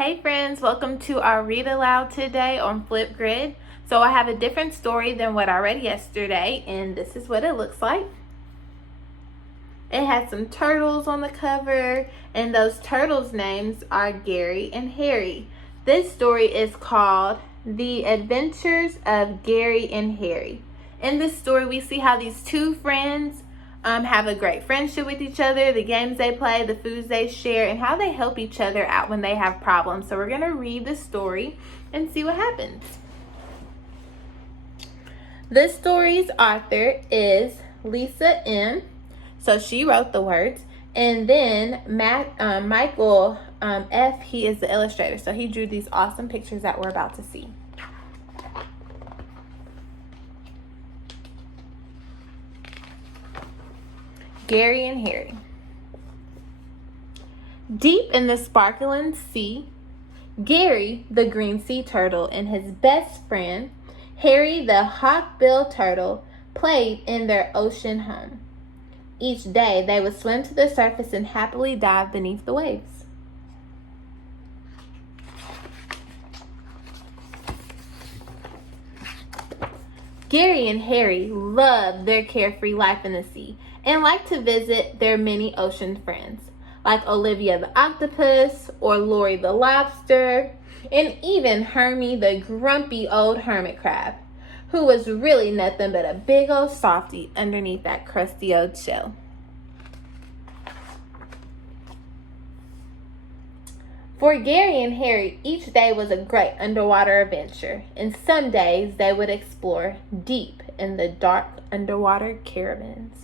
Hey friends, welcome to our read aloud today on Flipgrid. So I have a different story than what I read yesterday, and this is what it looks like. It has some turtles on the cover, and those turtles' names are Gary and Harry. This story is called The Adventures of Gary and Harry. In this story, we see how these two friends have a great friendship with each other, the games they play, the foods they share, and how they help each other out when they have problems. So we're going to read the story and see what happens. This story's author is Lisa M. So she wrote the words. And then Michael F., he is the illustrator. So he drew these awesome pictures that we're about to see. Gary and Harry. Deep in the sparkling sea, Gary, the green sea turtle, and his best friend, Harry, the hawk-billed turtle, played in their ocean home. Each day, they would swim to the surface and happily dive beneath the waves. Gary and Harry loved their carefree life in the sea and liked to visit their many ocean friends, like Olivia the octopus, or Lori the lobster, and even Hermie the grumpy old hermit crab, who was really nothing but a big old softie underneath that crusty old shell. For Gary and Harry, each day was a great underwater adventure, and some days they would explore deep in the dark underwater caravans.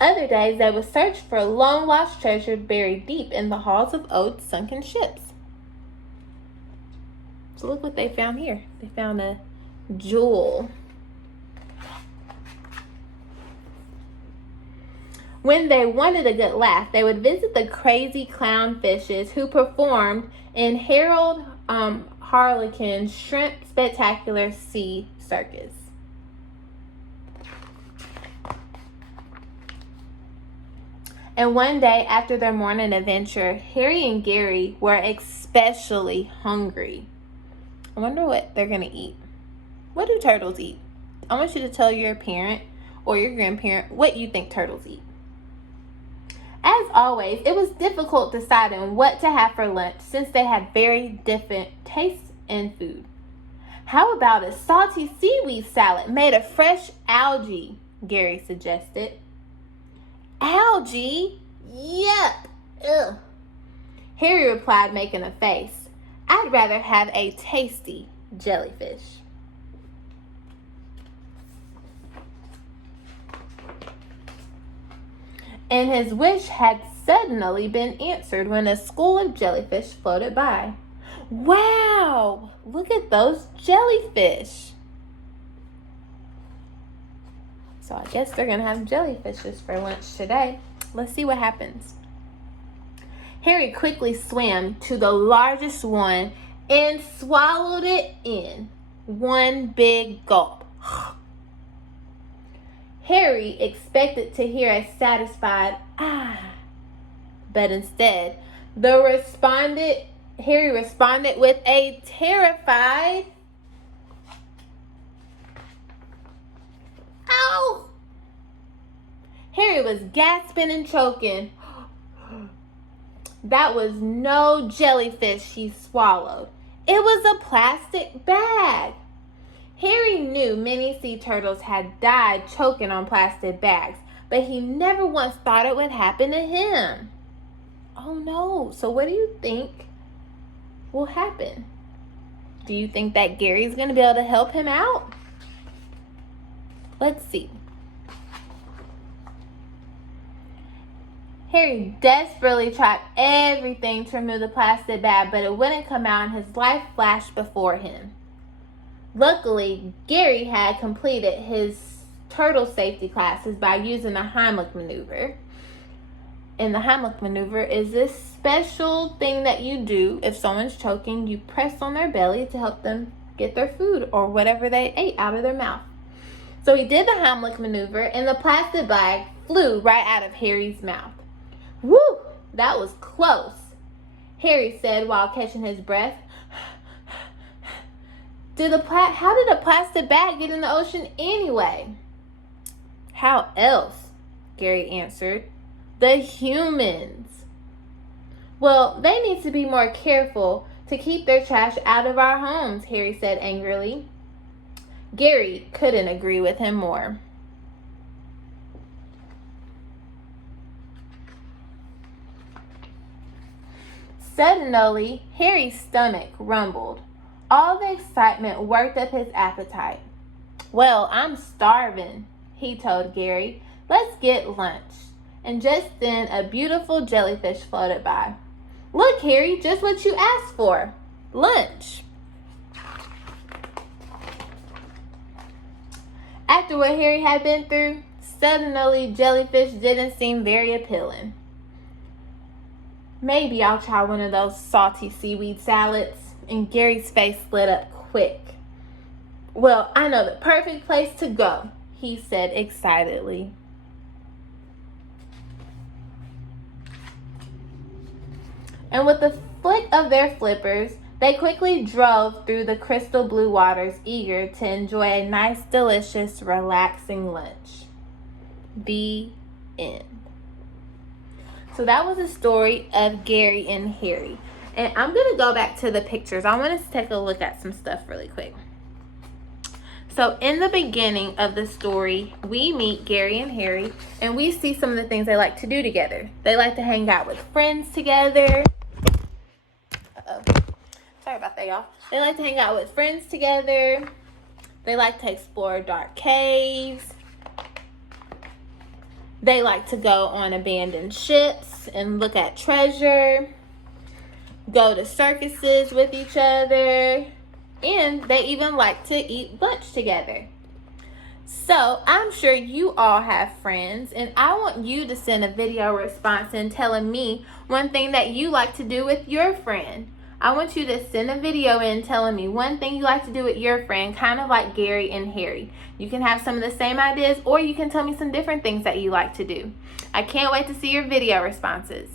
Other days they would search for a long-lost treasure buried deep in the halls of old sunken ships. So look what they found here. They found a jewel. When they wanted a good laugh, they would visit the crazy clownfishes who performed in Harold Harlequin's Shrimp Spectacular Sea Circus. And one day after their morning adventure, Harry and Gary were especially hungry. I wonder what they're going to eat. What do turtles eat? I want you to tell your parent or your grandparent what you think turtles eat. As always, it was difficult deciding what to have for lunch since they had very different tastes in food. How about a salty seaweed salad made of fresh algae? Gary suggested. Algae? Yuck! Ugh. Harry replied, making a face. I'd rather have a tasty jellyfish. And his wish had suddenly been answered when a school of jellyfish floated by. Wow! Look at those jellyfish! So I guess they're going to have jellyfishes for lunch today. Let's see what happens. Harry quickly swam to the largest one and swallowed it in one big gulp. Harry expected to hear a satisfied ah, but instead, Harry responded with a terrified ow! Harry was gasping and choking. That was no jellyfish he swallowed. It was a plastic bag. Harry knew many sea turtles had died choking on plastic bags, but he never once thought it would happen to him. Oh no, so what do you think will happen? Do you think that Gary's going to be able to help him out? Let's see. Harry desperately tried everything to remove the plastic bag, but it wouldn't come out and his life flashed before him. Luckily, Gary had completed his turtle safety classes by using the Heimlich maneuver. And the Heimlich maneuver is this special thing that you do if someone's choking. You press on their belly to help them get their food or whatever they ate out of their mouth. So he did the Heimlich maneuver, and the plastic bag flew right out of Harry's mouth. Woo! That was close, Harry said while catching his breath. How did a plastic bag get in the ocean anyway? How else? Gary answered. The humans. Well, they need to be more careful to keep their trash out of our homes, Harry said angrily. Gary couldn't agree with him more. Suddenly, Harry's stomach rumbled. All the excitement worked up his appetite. Well, I'm starving, he told Gary. Let's get lunch. And just then, a beautiful jellyfish floated by. Look, Harry, just what you asked for. Lunch. After what Harry had been through, suddenly jellyfish didn't seem very appealing. Maybe I'll try one of those salty seaweed salads. And Gary's face lit up quick. Well, I know the perfect place to go, he said excitedly. And with a flick of their flippers, they quickly drove through the crystal blue waters, eager to enjoy a nice, delicious, relaxing lunch. The end. So that was the story of Gary and Harry. And I'm going to go back to the pictures. I want us to take a look at some stuff really quick. So in the beginning of the story, we meet Gary and Harry, and we see some of the things they like to do together. They like to hang out with friends together. Sorry about that, y'all. They like to hang out with friends together. They like to explore dark caves. They like to go on abandoned ships and look at treasure. Go to circuses with each other. And they even like to eat lunch together. So I'm sure you all have friends, and I want you to send a video response in telling me one thing that you like to do with your friend. I want you to send a video in telling me one thing you like to do with your friend, kind of like Gary and Harry. You can have some of the same ideas, or you can tell me some different things that you like to do. I can't wait to see your video responses.